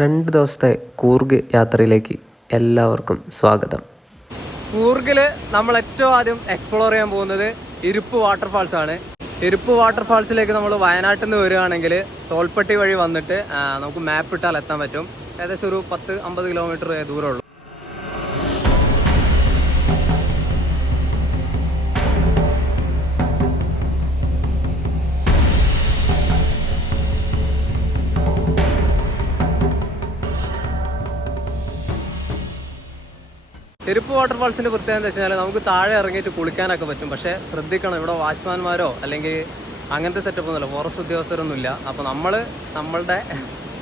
രണ്ട് ദിവസത്തെ കൂർഗ് യാത്രയിലേക്ക് എല്ലാവർക്കും സ്വാഗതം. കൂർഗിൽ നമ്മൾ ഏറ്റവും ആദ്യം എക്സ്പ്ലോർ ചെയ്യാൻ പോകുന്നത് ഇരുപ്പ് വാട്ടർഫാൾസ് ആണ്. ഇരുപ്പ് വാട്ടർഫാൾസിലേക്ക് നമ്മൾ വയനാട്ടിൽ നിന്ന് വരികയാണെങ്കിൽ തോൽപ്പട്ടി വഴി വന്നിട്ട് നമുക്ക് മാപ്പ് ഇട്ടാൽ എത്താൻ പറ്റും. ഏകദേശം ഒരു പത്ത് അമ്പത് കിലോമീറ്റർ ദൂരമുള്ളൂ തിരുപ്പ് വാട്ടർഫാൾസിന്റെ പ്രത്യേകത എന്താ വെച്ചാൽ നമുക്ക് താഴെ ഇറങ്ങിയിട്ട് കുളിക്കാനൊക്കെ പറ്റും. പക്ഷേ ശ്രദ്ധിക്കണം ഇവിടെ വാച്ച്മാൻമാരോ അല്ലെങ്കിൽ അങ്ങനത്തെ സെറ്റപ്പ് ഒന്നുമില്ല. ഫോറസ്റ്റ് ഉദ്യോഗസ്ഥരൊന്നുമില്ല. അപ്പോൾ നമ്മൾ നമ്മളുടെ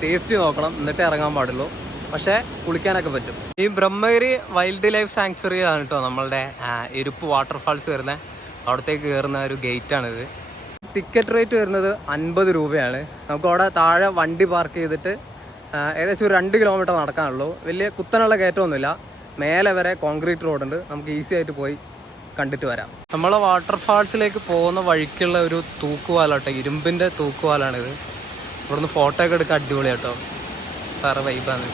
സേഫ്റ്റി നോക്കണം. എന്നിട്ടേ ഇറങ്ങാൻ പാടുള്ളൂ. പക്ഷേ കുളിക്കാനൊക്കെ പറ്റും. ഈ ബ്രഹ്മഗിരി വൈൽഡ് ലൈഫ് സാങ്ച്വറി ആണ് കേട്ടോ നമ്മളുടെ എരുപ്പ് വാട്ടർഫാൾസ് വരുന്ന. അവിടത്തേക്ക് കയറുന്ന ഒരു ഗേറ്റ് ആണിത് ടിക്കറ്റ് റേറ്റ് വരുന്നത് അൻപത് രൂപയാണ്. നമുക്ക് അവിടെ താഴെ വണ്ടി പാർക്ക് ചെയ്തിട്ട് ഏകദേശം ഒരു രണ്ട് കിലോമീറ്റർ നടക്കാനുള്ളൂ. വലിയ കുത്തനുള്ള കയറ്റമൊന്നുമില്ല മേലെ വരെ കോൺക്രീറ്റ് റോഡുണ്ട് നമുക്ക് ഈസി ആയിട്ട് പോയി കണ്ടിട്ട് വരാം. നമ്മൾ വാട്ടർഫാൾസിലേക്ക് പോകുന്ന വഴിക്കുള്ള ഒരു തൂക്കുവാലോട്ടെ ഇരുമ്പിന്റെ തൂക്കുവാലാണിത്. ഇവിടുന്ന് ഫോട്ടോ ഒക്കെ എടുക്കാൻ അടിപൊളിയാട്ടോ വേറെ വൈബാണ്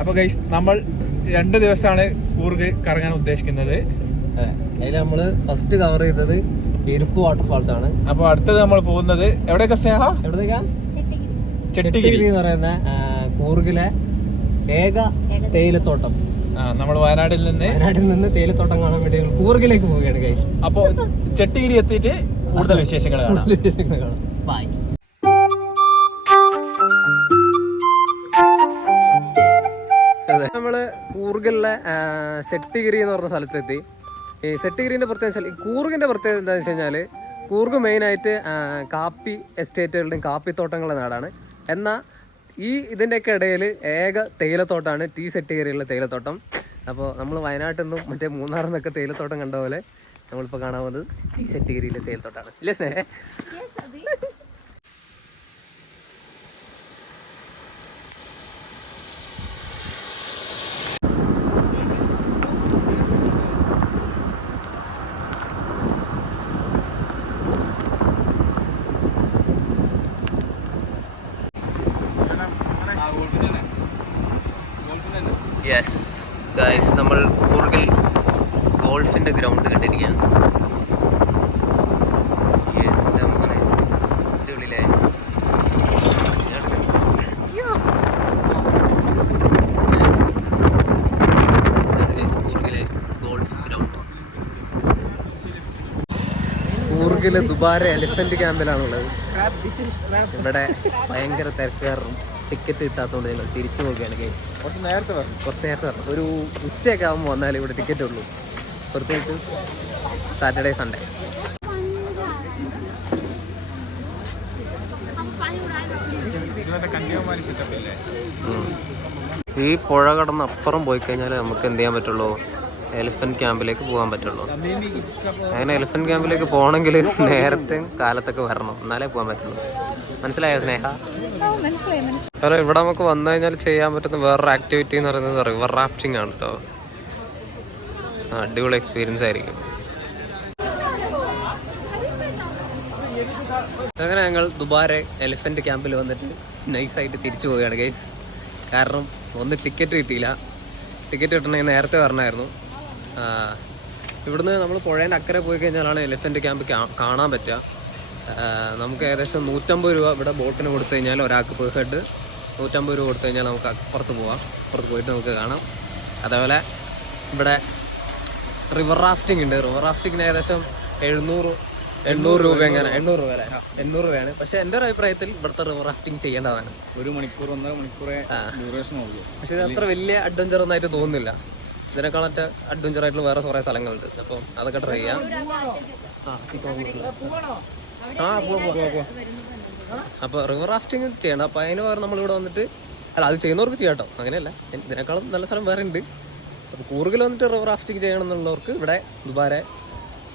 അപ്പൊ ഗൈസ് നമ്മൾ രണ്ട് ദിവസമാണ് കൂർഗ് കറങ്ങാൻ ഉദ്ദേശിക്കുന്നത്. അതിൽ നമ്മൾ ഫസ്റ്റ് കവർ ചെയ്തത് ഇരുപ്പ് വാട്ടർഫാൾസ് ആണ്. അപ്പൊ അടുത്തത് നമ്മൾ പോകുന്നത് എവിടെയൊക്കെ സ്നേഹ? എവിടത്തേക്കാ ചെട്ടിഗിരി ചെട്ടിഗിരി എന്ന് പറയുന്ന കൂർഗിലെ ഏക തേയിലത്തോട്ടം. ആ നമ്മൾ വയനാട്ടിൽ നിന്ന് വയനാട്ടിൽ നിന്ന് തേയിലത്തോട്ടം കാണാൻ വേണ്ടി കൂർഗിലേക്ക് പോവുകയാണ് ഗൈസ് അപ്പൊ ചെട്ടിഗിരി എത്തിയിട്ട് കൂടുതൽ വിശേഷങ്ങൾ കാണാം. ബൈ നമ്മൾ കൂർഗിലെ സെട്ടിഗിരി എന്ന് പറഞ്ഞ സ്ഥലത്തെത്തി. ഈ സെട്ടിഗിരിന്റെ പ്രത്യേകത വെച്ചാൽ ഈ കൂർഗിന്റെ പ്രത്യേകത എന്താണെന്ന് വെച്ച് കഴിഞ്ഞാൽ കൂർഗ് മെയിനായിട്ട് കാപ്പി എസ്റ്റേറ്റുകളുടെയും കാപ്പിത്തോട്ടങ്ങളുടെ നാടാണ്. എന്നാൽ ഈ ഇതിന്റെയൊക്കെ ഇടയിൽ ഏക തേയിലത്തോട്ടമാണ് ടീ സെട്ടിഗിരിയുള്ള തേയിലത്തോട്ടം. അപ്പോൾ നമ്മൾ വയനാട്ടിൽ നിന്നും മറ്റേ മൂന്നാറിൽ നിന്നൊക്കെ തേയിലത്തോട്ടം കണ്ട പോലെ നമ്മളിപ്പോൾ കാണാൻ പോകുന്നത് സെട്ടിഗിരിയിലെ തേയിലത്തോട്ടമാണ് ഇല്ലേ സ്നേഹേ? യെസ് ഗൈസ് നമ്മൾ കൂർഗിൽ ഗോൾഫിന്റെ ഗ്രൗണ്ട് കണ്ടിരിക്കുകയാണ്. ദുബാര എലിഫന്റ് ക്യാമ്പിലാണുള്ളത് ഇവിടെ ഭയങ്കര തിരക്കാറും. ടിക്കറ്റ് കിട്ടാത്തതുകൊണ്ട് ഞങ്ങൾ തിരിച്ചു പോവുകയാണ് ഗൈസ് കുറച്ച് നേരത്തെ പറഞ്ഞു കുറച്ച് നേരത്തെ പറഞ്ഞു ഒരു ഉച്ചയൊക്കെ ആകുമ്പോൾ വന്നാലേ ഇവിടെ ടിക്കറ്റ് ഉള്ളൂ. പ്രത്യേകിച്ച് സാറ്റർഡേ സൺഡേ ഈ പുഴ കടന്ന് അപ്പുറം പോയി കഴിഞ്ഞാൽ നമുക്ക് എന്ത് ചെയ്യാൻ പറ്റുള്ളൂ? എലിഫന്റ് ക്യാമ്പിലേക്ക് പോകാൻ പറ്റുള്ളൂ. അങ്ങനെ എലിഫന്റ് ക്യാമ്പിലേക്ക് പോകണമെങ്കിൽ നേരത്തെ കാലത്തൊക്കെ വരണം. എന്നാലേ പോകാൻ പറ്റുള്ളൂ. മനസ്സിലായോ സ്നേഹ? ഹലോ ഇവിടെ നമുക്ക് വന്നു കഴിഞ്ഞാൽ ചെയ്യാൻ പറ്റുന്ന വേറൊരു ആക്ടിവിറ്റി എന്ന് പറയുന്നത് റിവർ റാഫ്റ്റിംഗ് ആണ് കേട്ടോ അടിപൊളി എക്സ്പീരിയൻസ് ആയിരിക്കും. അങ്ങനെ ഞങ്ങൾ ദുബാരെ എലിഫന്റ് ക്യാമ്പിൽ വന്നിട്ട് നൈസായിട്ട് തിരിച്ചു പോവുകയാണ് ഗൈസ് കാരണം ഒന്ന് ടിക്കറ്റ് കിട്ടിയില്ല. ടിക്കറ്റ് കിട്ടണമെങ്കിൽ നേരത്തെ പറഞ്ഞായിരുന്നു ആ, ഇവിടുന്ന് നമ്മൾ പുഴേന്റെ അക്കരെ പോയി കഴിഞ്ഞാലാണ് എലിഫന്റ് ക്യാമ്പ് കാണാൻ പറ്റുക. നമുക്ക് ഏകദേശം നൂറ്റമ്പത് രൂപ ഇവിടെ ബോട്ടിന് കൊടുത്തു കഴിഞ്ഞാൽ ഒരാൾക്ക് പെർ ഹെഡ് നൂറ്റമ്പത് രൂപ കൊടുത്തു കഴിഞ്ഞാൽ നമുക്ക് അപ്പുറത്ത് പോവാം. അപ്പുറത്ത് പോയിട്ട് നമുക്ക് കാണാം. അതേപോലെ ഇവിടെ റിവർ റാഫ്റ്റിംഗ് ഉണ്ട്. റിവർ റാഫ്റ്റിങ്ങിന് ഏകദേശം എഴുന്നൂറ് എണ്ണൂറ് രൂപ എങ്ങനെ എണ്ണൂറ് രൂപ അല്ലേ? എണ്ണൂറ് രൂപയാണ്. പക്ഷെ എന്റെ ഒരു അഭിപ്രായത്തിൽ ഇവിടുത്തെ റിവർ റാഫ്റ്റിംഗ് ചെയ്യേണ്ടതാണ്. ഒരു മണിക്കൂർ ഒന്നര മണിക്കൂറേ. ഡ്യൂറേഷൻ പക്ഷെ ഇത് അത്ര വലിയ അഡ്വഞ്ചർ ഒന്നായിട്ട് തോന്നുന്നില്ല. ഇതിനേക്കാളത്തെ അഡ്വഞ്ചർ ആയിട്ടുള്ള വേറെ കുറേ സ്ഥലങ്ങളുണ്ട്. അപ്പോൾ അതൊക്കെ ട്രൈ ചെയ്യാം. ആ ആ പോവാം പോവാം പോവാം അപ്പോൾ റിവർ റാഫ്റ്റിംഗ് ചെയ്യണം അപ്പോൾ അതിന് പകരം നമ്മളിവിടെ വന്നിട്ട് അല്ല അത് ചെയ്യുന്നവർക്ക് ചെയ്യാം കേട്ടോ അങ്ങനെയല്ല ഇതിനേക്കാളും നല്ല സ്ഥലം വേറെ ഉണ്ട്. അപ്പോൾ കൂർഗിൽ വന്നിട്ട് റിവർ റാഫ്റ്റിംഗ് ചെയ്യണം എന്നുള്ളവർക്ക് ഇവിടെ ദുബാരെ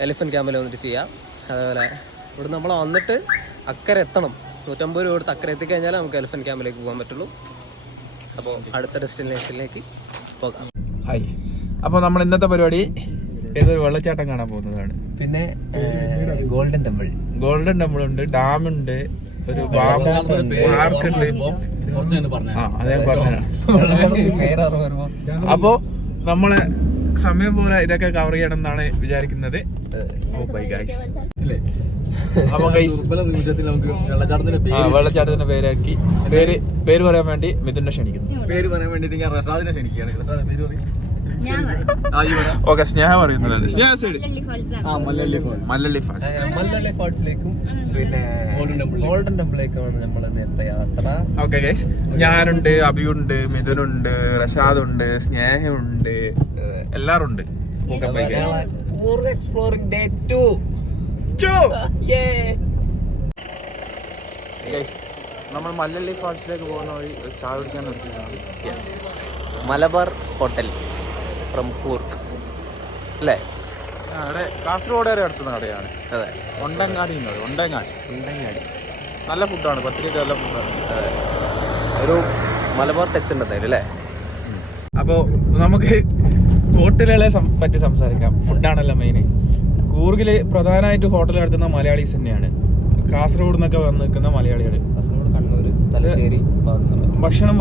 എലിഫന്റ് ക്യാമ്പിൽ വന്നിട്ട് ചെയ്യാം. അതേപോലെ ഇവിടെ നമ്മൾ വന്നിട്ട് അക്കരെ എത്തണം. നൂറ്റമ്പത് രൂപ കൊടുത്ത് അക്കരെ എത്തിക്കഴിഞ്ഞാൽ നമുക്ക് എലിഫന്റ് ക്യാമ്പിലേക്ക് പോകാൻ പറ്റുള്ളൂ. അപ്പോൾ അടുത്ത ഡെസ്റ്റിനേഷനിലേക്ക് പോകാം. ഹായ്. അപ്പോൾ നമ്മൾ ഇന്നത്തെ പരിപാടി ഏതൊരു വെള്ളച്ചാട്ടം കാണാൻ പോകുന്നതാണ്. പിന്നെ ഗോൾഡൻ ടെമ്പിൾ. ഗോൾഡൻ ടെമ്പിൾ ഉണ്ട് ഡാം ഉണ്ട് ഒരു പാർക്ക് ഉണ്ട്. ആ അതേ പറഞ്ഞ അപ്പോ നമ്മളെ സമയം പോലെ ഇതൊക്കെ കവർ ചെയ്യണം എന്നാണ് വിചാരിക്കുന്നത്. ഓ ബൈ ഗൈസ് വെള്ളച്ചാട്ടത്തിന്റെ പേരാക്കി. പേര് പേര് പറയാൻ വേണ്ടി മിഥുനെ ക്ഷണിക്കുന്നു. പേര് പറയാൻ വേണ്ടിട്ട് ഞാൻ റഷാദിനെ ക്ഷണിക്കുകയാണ്. പേര് പറയും. ഓക്കെ സ്നേഹ പറയുന്നത് സ്നേഹ സൈഡ്. മല്ലള്ളി ഫാൾസ് മല്ലള്ളി ഫാൾസിലേക്കും പിന്നെ ഗോൾഡൻ ടെമ്പിളിലേക്കാണ് നമ്മൾ നേരത്തെ യാത്ര. ഓക്കെ ഞാനുണ്ട് അഭിയുണ്ട് മിഥുനുണ്ട് റഷാദുണ്ട് സ്നേഹയുണ്ട് എല്ലാരും ഉണ്ട് bye guys exploring day two നമ്മൾ മല്ലള്ളി ഫാൾസിലേക്ക് പോകുന്ന വഴി ചായ കുടിക്കാൻ മലബാർ ഹോട്ടൽ ഫ്രം കൂർക്ക് അല്ലേ? അവിടെ കാസർഗോഡ് വരെ അടുത്തുന്ന കടയാണ് അതെ. ഒണ്ടങ്ങാടി എന്ന് പറയും. ഒണ്ടങ്ങാടി ഉണ്ടങ്ങാടി നല്ല ഫുഡാണ് പത്തിരിക്ക് നല്ല ഫുഡാണ് അതെ. ഒരു മലബാർ ടച്ച് ഉണ്ട് അല്ലേ? അപ്പോൾ നമുക്ക് ഹോട്ടലുകളെ സം- പറ്റി സംസാരിക്കാം. ഫുഡാണല്ലോ മെയിൻ കൂർഗിൽ പ്രധാനമായിട്ട് ഹോട്ടൽ നടത്തുന്ന മലയാളീസ് തന്നെയാണ്. കാസർഗോഡ് നിന്നൊക്കെ വന്ന് നിൽക്കുന്ന മലയാളികൾ ഭക്ഷണം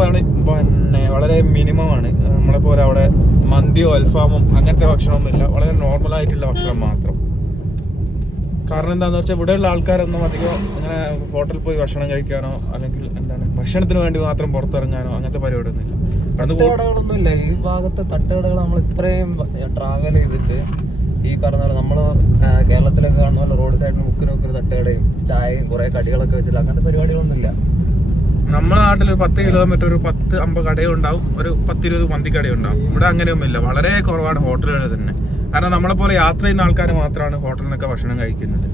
പിന്നെ വളരെ മിനിമം ആണ്. നമ്മളെ പോലെ അവിടെ മന്തിയോ അൽഫാമോ അങ്ങനത്തെ ഭക്ഷണമൊന്നുമില്ല. വളരെ നോർമൽ ആയിട്ടുള്ള ഭക്ഷണം മാത്രം. കാരണം എന്താണെന്ന് വെച്ചാൽ ഇവിടെയുള്ള ആൾക്കാരൊന്നും അധികം അങ്ങനെ ഹോട്ടലിൽ പോയി ഭക്ഷണം കഴിക്കാനോ അല്ലെങ്കിൽ എന്താണ് ഭക്ഷണത്തിന് വേണ്ടി മാത്രം പുറത്തിറങ്ങാനോ അങ്ങനത്തെ പരിപാടിയൊന്നുമില്ല. ഒന്നും ഇല്ല തട്ടുകടകളൊന്നുമില്ല. ഈ ഭാഗത്തെ തട്ടുകടകൾ നമ്മൾ ഇത്രയും ട്രാവൽ ചെയ്തിട്ട് ഈ പറഞ്ഞ പോലെ നമ്മൾ കേരളത്തിലൊക്കെ കാണുന്ന പോലെ റോഡ് സൈഡിൽ മുക്കിന് മുക്കിന് തട്ടുകടയും ചായയും കുറെ കടികളൊക്കെ വെച്ചിട്ട് അങ്ങനത്തെ പരിപാടികളൊന്നും ഇല്ല നമ്മുടെ നാട്ടിൽ ഒരു പത്ത് കിലോമീറ്റർ ഒരു പത്ത് അമ്പത് കടയുണ്ടാവും ഒരു പത്തിരുപത് മന്തി ഉണ്ടാവും ഇവിടെ അങ്ങനെയൊന്നുമില്ല. വളരെ കുറവാണ് ഹോട്ടലുകൾ തന്നെ. കാരണം നമ്മളെ പോലെ യാത്ര ചെയ്യുന്ന ആൾക്കാർ മാത്രമാണ് ഹോട്ടലിൽ നിന്നൊക്കെ ഭക്ഷണം കഴിക്കുന്നത്.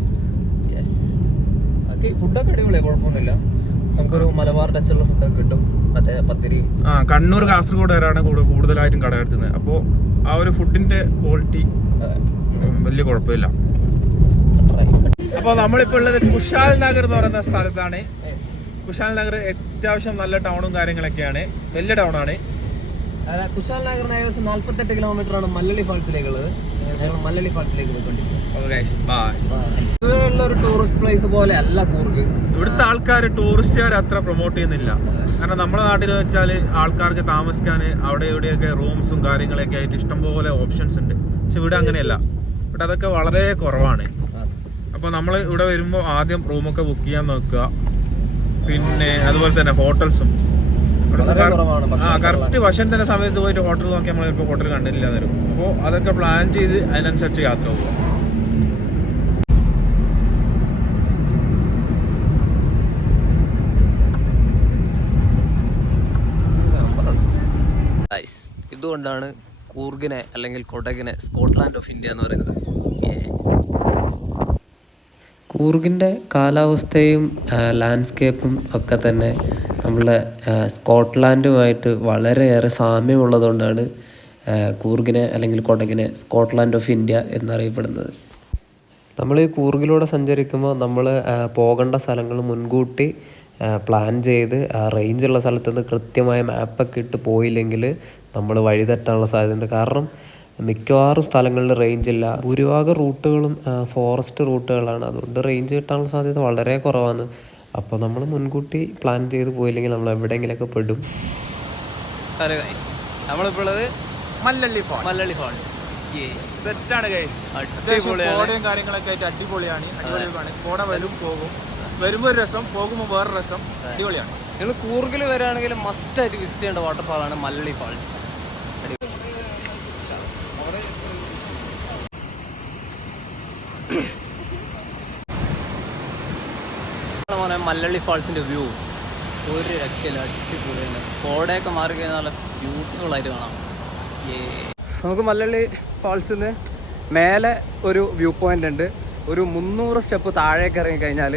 ഫുഡൊക്കെ അടിപൊളിയാണ് കുഴപ്പമൊന്നുമില്ല. നമുക്കൊരു മലബാർ ടച്ചുള്ള ഫുഡൊക്കെ കിട്ടും. മറ്റേ പത്തിരി ആ കണ്ണൂർ കാസർഗോഡ് വരെയാണ് കൂടുതൽ കൂടുതലായിട്ടും കട എടുത്തത് അപ്പോൾ ആ ഒരു ഫുഡിന്റെ ക്വാളിറ്റി. വലിയ കുഴപ്പമില്ല. അപ്പൊ അപ്പോൾ നമ്മളിപ്പോൾ ഉള്ളത് കുശാൽ നഗർ എന്ന് പറയുന്ന സ്ഥലത്താണ്. കുശാൽ നഗർ അത്യാവശ്യം നല്ല ടൗണും കാര്യങ്ങളൊക്കെയാണ്. വലിയ ടൗൺ ആണ് കുശാൽ നഗറിന് ഏകദേശം നാല്പത്തെട്ട് കിലോമീറ്റർ ആണ് മല്ലളി ഫാൾസിലേക്കുള്ളത് മല്ലളി ഫാൾസിലേക്ക് പോയിക്കൊണ്ടിരിക്കുന്നത് ഒരു ടൂറിസ്റ്റ് പ്ലേസ് പോലെ അല്ല കൂർഗ് ഇവിടുത്തെ ആൾക്കാർ ടൂറിസ്റ്റുകാർ അത്ര പ്രൊമോട്ട് ചെയ്യുന്നില്ല. കാരണം നമ്മുടെ നാട്ടിൽ വെച്ചാൽ ആൾക്കാർക്ക് താമസിക്കാൻ അവിടെ ഇവിടെയൊക്കെ റൂംസും കാര്യങ്ങളൊക്കെ ആയിട്ട് ഇഷ്ടംപോലെ ഓപ്ഷൻസ് ഉണ്ട്. പക്ഷെ ഇവിടെ അങ്ങനെയല്ല. ഇവിടെ അതൊക്കെ വളരെ കുറവാണ്. അപ്പോൾ നമ്മൾ ഇവിടെ വരുമ്പോൾ ആദ്യം റൂമൊക്കെ ബുക്ക് ചെയ്യാൻ നോക്കുക. പിന്നെ അതുപോലെ തന്നെ ഹോട്ടൽസും വളരെ കുറവാണ് ആ കറക്റ്റ് വശം തന്നെ സമയത്ത് പോയിട്ട് ഹോട്ടൽ നോക്കി നമ്മൾ ചിലപ്പോൾ ഹോട്ടൽ കണ്ടില്ല തരും അപ്പോൾ അതൊക്കെ പ്ലാൻ ചെയ്ത് അതിനനുസരിച്ച് യാത്ര പോകും ഇതുകൊണ്ടാണ് കൂർഗിനെ അല്ലെങ്കിൽ കൊടകിനെ സ്കോട്ട്ലാൻഡ് ഓഫ് ഇന്ത്യ എന്ന് പറയുന്നത്. കൂർഗിന്റെ കാലാവസ്ഥയും ലാൻഡ്സ്കേപ്പും ഒക്കെ തന്നെ നമ്മളെ സ്കോട്ട്ലാൻഡുമായിട്ട് വളരെയേറെ സാമ്യമുള്ളതുകൊണ്ടാണ് കൂർഗിനെ അല്ലെങ്കിൽ കൊടകിനെ സ്കോട്ട്ലാൻഡ് ഓഫ് ഇന്ത്യ എന്നറിയപ്പെടുന്നത്. നമ്മൾ ഈ കൂർഗിലൂടെ സഞ്ചരിക്കുമ്പോൾ നമ്മൾ പോകേണ്ട സ്ഥലങ്ങൾ മുൻകൂട്ടി പ്ലാൻ ചെയ്ത് റേഞ്ചുള്ള സ്ഥലത്ത് നിന്ന് കൃത്യമായ മാപ്പൊക്കെ ഇട്ട് പോയില്ലെങ്കിൽ നമ്മൾ വഴിതെറ്റാനുള്ള സാധ്യതയുണ്ട്. കാരണം മിക്കവാറും സ്ഥലങ്ങളിൽ റേഞ്ച് ഇല്ല. ഭൂരിഭാഗം റൂട്ടുകളും ഫോറസ്റ്റ് റൂട്ടുകളാണ്. അതുകൊണ്ട് റേഞ്ച് കിട്ടാനുള്ള സാധ്യത വളരെ കുറവാണ്. അപ്പോൾ നമ്മൾ മുൻകൂട്ടി പ്ലാൻ ചെയ്ത് പോയില്ലെങ്കിൽ നമ്മൾ എവിടെയെങ്കിലുമൊക്കെ പെടും. ഹലോ ഗൈസ് നമ്മളിപ്പോൾ ഉള്ളത് മല്ലള്ളി ഫോൺ മല്ലള്ളി ഫാൾ സെറ്റാണ് ഗൈസ് അടിപൊളിയാണ്. കോടയും കാര്യങ്ങളൊക്കെ ആയിട്ട് അടിപൊളിയാണ്. അടിപൊളിയാണ് കോട വരും പോകും. വരുമ്പോൾ ഒരു രസം പോകുമ്പോൾ വേറെ രസം. അടിപൊളിയാണ്. നിങ്ങൾ കൂർഗിൽ വരാണെങ്കിൽ മസ്റ്റായിട്ട് വിസിറ്റ് ചെയ്യേണ്ട വാട്ടർഫാളാണ് മല്ലള്ളി ഫാൾ മോനെ മല്ലള്ളി ഫാൾസിന്റെ വ്യൂ. ഒരു രക്ഷയില്ല അടിപൊളിയാണ്. കോടയൊക്കെ മാറി കഴിഞ്ഞാൽ നല്ല ബ്യൂട്ടിഫുൾ ആയിട്ട് കാണാം. നമുക്ക് മല്ലള്ളി ഫാൾസിൽ നിന്ന് മേലെ ഒരു വ്യൂ പോയിന്റ് ഉണ്ട്. ഒരു മുന്നൂറ് സ്റ്റെപ്പ് താഴേക്ക് ഇറങ്ങിക്കഴിഞ്ഞാൽ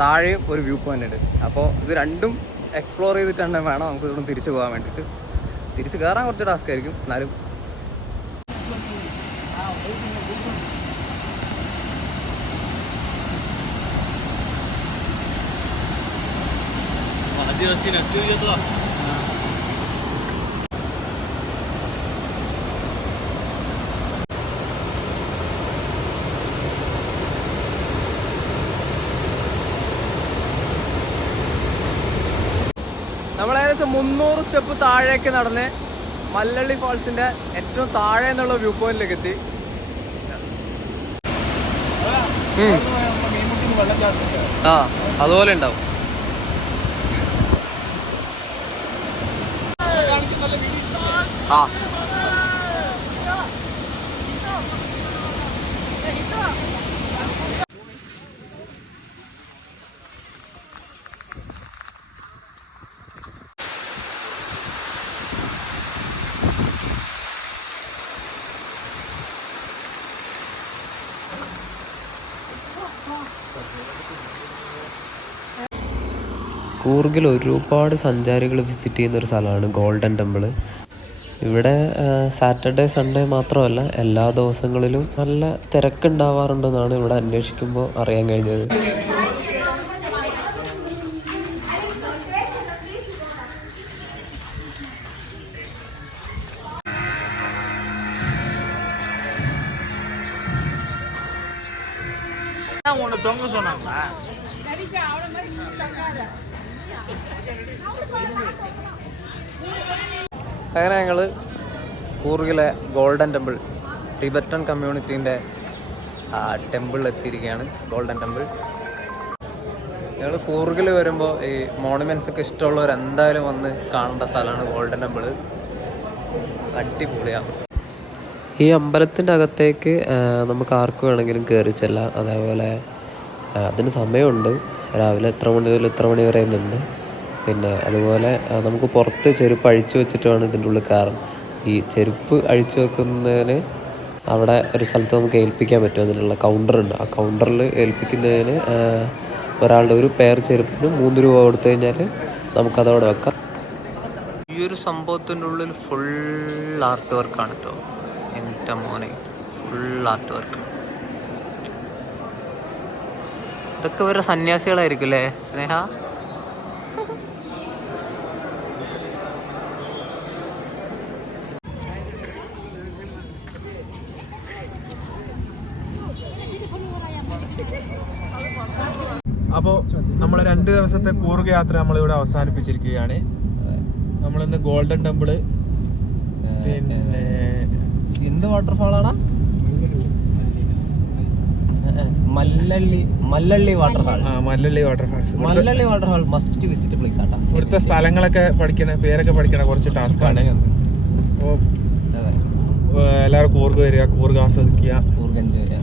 താഴെയും ഒരു വ്യൂ പോയിന്റ് ഉണ്ട്. അപ്പോൾ ഇത് രണ്ടും എക്സ്പ്ലോർ ചെയ്തിട്ടാണ് വേണം നമുക്ക് ഇതൊന്നും തിരിച്ചു പോകാൻ വേണ്ടിയിട്ട്. തിരിച്ച് കയറാൻ കുറച്ച് ടാസ്ക് ആയിരിക്കും. എന്നാലും દિવસથી નક્કી നമ്മൾ ഏകദേശം മുന്നൂറ് സ്റ്റെപ്പ് താഴേക്ക് നടന്ന് മല്ലള്ളി ഫോൾസിന്റെ ഏറ്റവും താഴെ എന്നുള്ള വ്യൂ പോയിന്റിലേക്ക് എത്തി. ആ അതുപോലെ ഉണ്ടാവും. ആ. കൂർഗിൽ ഒരുപാട് സഞ്ചാരികൾ വിസിറ്റ് ചെയ്യുന്ന ഒരു സ്ഥലമാണ് ഗോൾഡൻ ടെമ്പിൾ ഇവിടെ സാറ്റർഡേ സൺഡേ മാത്രമല്ല എല്ലാ ദിവസങ്ങളിലും നല്ല തിരക്കുണ്ടാവാറുണ്ടെന്നാണ് ഇവിടെ അന്വേഷിക്കുമ്പോൾ അറിയാൻ കഴിഞ്ഞത് ஒன்று தொங்க சொன்னாங்களா അങ്ങനെ ഞങ്ങൾ കൂർഗിലെ ഗോൾഡൻ ടെമ്പിൾ ടിബറ്റൻ കമ്മ്യൂണിറ്റീന്റെ ടെമ്പിൾ എത്തിയിരിക്കുകയാണ് ഗോൾഡൻ ടെമ്പിൾ ഞങ്ങൾ കൂർഗിൽ വരുമ്പോൾ ഈ മോണുമെന്റ്സ് ഒക്കെ ഇഷ്ടമുള്ളവർ എന്തായാലും വന്ന് കാണേണ്ട സ്ഥലമാണ് ഗോൾഡൻ ടെമ്പിൾ അടിപൊളിയാണ്. ഈ അമ്പലത്തിന്റെ അകത്തേക്ക് നമുക്ക് ആർക്ക് വേണമെങ്കിലും കയറി ചെല്ലാം. അതേപോലെ അതിന് സമയമുണ്ട്. രാവിലെ എത്ര മണി മുതൽ എത്ര മണി വരെ എന്നുണ്ട് പിന്നെ അതുപോലെ നമുക്ക് പുറത്ത് ചെരുപ്പ് അഴിച്ചു വെച്ചിട്ട് വേണം ഇതിന്റെ ഉള്ളിൽ കയറാൻ ഈ ചെരുപ്പ് അഴിച്ചു വെക്കുന്നതിന് അവിടെ ഒരു സ്ഥലത്ത് നമുക്ക് ഏൽപ്പിക്കാൻ പറ്റും. അതിനുള്ള കൗണ്ടറുണ്ട് ആ കൗണ്ടറിൽ ഏൽപ്പിക്കുന്നതിന് ഒരാളുടെ ഒരു പെയർ ചെരുപ്പിന് മൂന്ന് രൂപ കൊടുത്തു കഴിഞ്ഞാൽ നമുക്കതവിടെ വെക്കാം. ഈ ഒരു സംഭവത്തിന്റെ ഉള്ളിൽ ഫുൾ ആർട്ട് വർക്കാണ് കേട്ടോ എന്റെ മോനെ ഫുൾ ആർട്ട് വർക്ക് ഇതൊക്കെ ഇവരുടെ സന്യാസികളായിരിക്കും അല്ലേ സ്നേഹ? അപ്പോൾ നമ്മൾ രണ്ട് ദിവസത്തെ കൂർഗ് യാത്ര നമ്മളിവിടെ അവസാനിപ്പിച്ചിരിക്കുകയാണ്. നമ്മളിന്ന് ഗോൾഡൻ ടെമ്പിൾ പിന്നെ എന്ത് വാട്ടർഫാളാണ് Mallalli Mallalli waterfall Mallalli waterfalls Mallalli waterfall must visit place ആട്ടാ. ഇവിടുത്തെ സ്ഥലങ്ങളൊക്കെ പഠിക്കണ പേരൊക്കെ പഠിക്കണ കുറച്ച് ടാസ്ക്കാണ് അപ്പോൾ എല്ലാവരും കൂർഗ് വരിക കൂർഗ് ആസ്വദിക്കുക. കൂർഗ് എൻജോയ്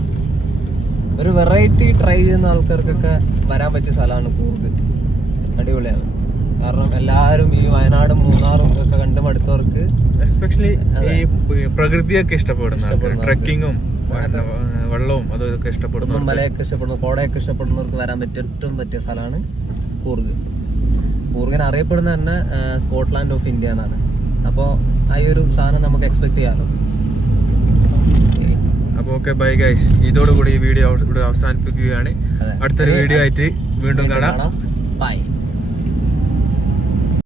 ഒരു വെറൈറ്റി ട്രൈ ചെയ്യുന്ന ആൾക്കാർക്കൊക്കെ വരാൻ പറ്റിയ സ്ഥലമാണ് കൂർഗ്. അടിപൊളിയാണ്. കാരണം എല്ലാവരും ഈ വയനാടും മൂന്നാറും ഒക്കെ കണ്ട് മടുത്തവർക്ക് എസ്പെഷ്യലി ഈ പ്രകൃതിയൊക്കെ ഇഷ്ടപ്പെടുന്ന ട്രക്കിങ്ങും വെള്ളവും അതൊക്കെ ഇഷ്ടപ്പെടുന്നു മലയൊക്കെ ഇഷ്ടപ്പെടുന്നു കോടയൊക്കെ ഇഷ്ടപ്പെടുന്നവർക്ക് വരാൻ പറ്റിയ ഏറ്റവും പറ്റിയ സ്ഥലമാണ് കൂർഗ്. കൂർഗൻ അറിയപ്പെടുന്ന തന്നെ സ്കോട്ട്ലാൻഡ് ഓഫ് ഇന്ത്യ എന്നാണ്. അപ്പോൾ ആ ഒരു സാധനം നമുക്ക് എക്സ്പെക്ട് ചെയ്യാമല്ലോ അപ്പോൾ ഓക്കെ ബൈ ഗൈസ് ഇതോടുകൂടി ഈ വീഡിയോ ഇവിടെ അവസാനിപ്പിക്കുകയാണ്. അടുത്തൊരു വീഡിയോ ആയിട്ട് വീണ്ടും കാണാം. ബൈ